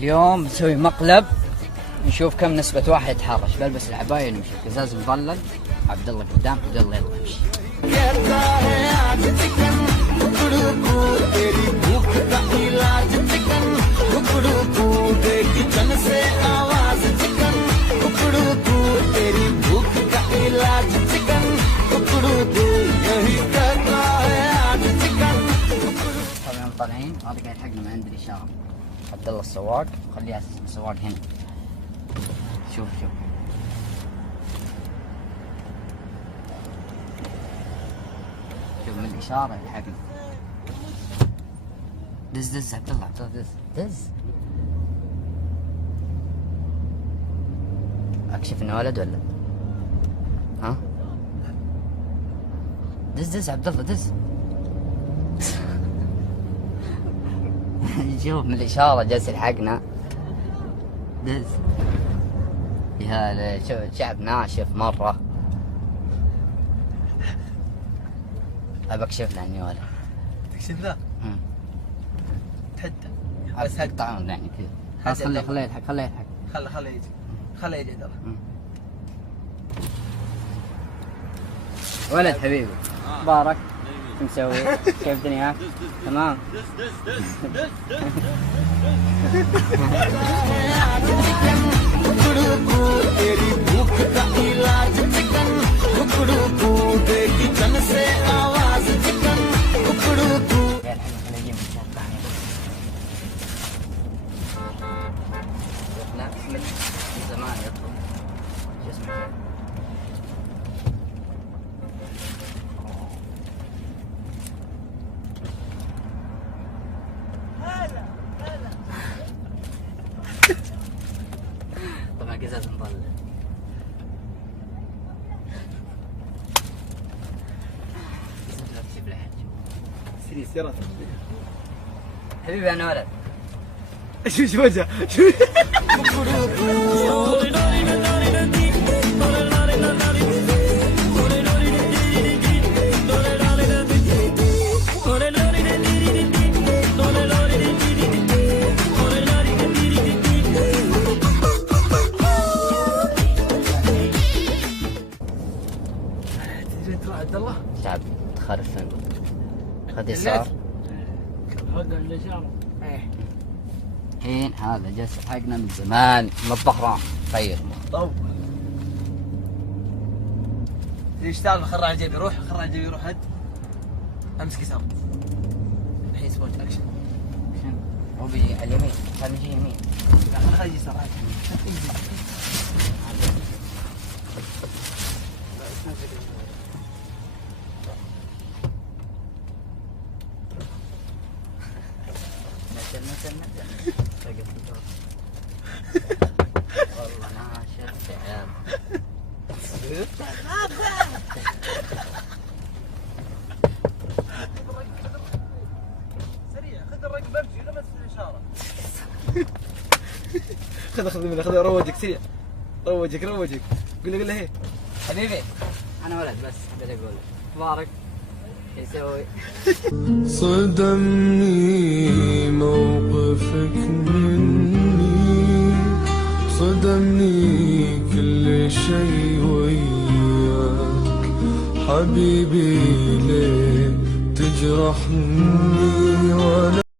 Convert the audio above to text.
اليوم نسوي مقلب، نشوف كم نسبة واحد يتحرش. بلبس العباية نمشي، قزاز مظلل، عبد الله قدام، يلا يلا نمشي. طبعا طالعين، هذا قاعد يحقنا من عند الإشارة. عبد الله السواق، خليها السواق هنا. شوف من الإشارة يلحقنا. دز عبد الله دز. أكشف إنه ولد ولا؟ ها؟ دز عبد الله دز. شوف من الإشارة جالس يلحقنا. دز. يا شعب ناشف مرة. أبى أكشف له إني ولد. تكشف له؟ تحدى. بس يقطعون يعني كذا. خلاص خليه يلحق. خليه يجي يدور. ولد حبيبي. مبارك. شو مسوي؟ كيف دنياك؟ تمام. زمان يطلب شو اسمه طبعا قزاز مظلل. سيري سيارات حبيبي انا ولد. شوف وجهه عبد الله تعب تخرفن. خذ يسار. هذا الإشارة. الحين هذا جالس يلحقنا من زمان من الظهران. خير طو يشتغل خراج جيبي يروح هد امسك يسار. الحين سويت اكشن. هو بيجي على اليمين، هذا بيجي يمين. لا خليه يسار عادي. نزل والله ناشف تعب. سريع خذ الرقم امشي لمس الاشاره. خذ روجك سريع. روجك قول له هي حبيبي انا ولد بس بدي اقول مبارك. يسوي صدمني موقفك مني، صدمني كل شي وياك حبيبي، ليه تجرحني وانا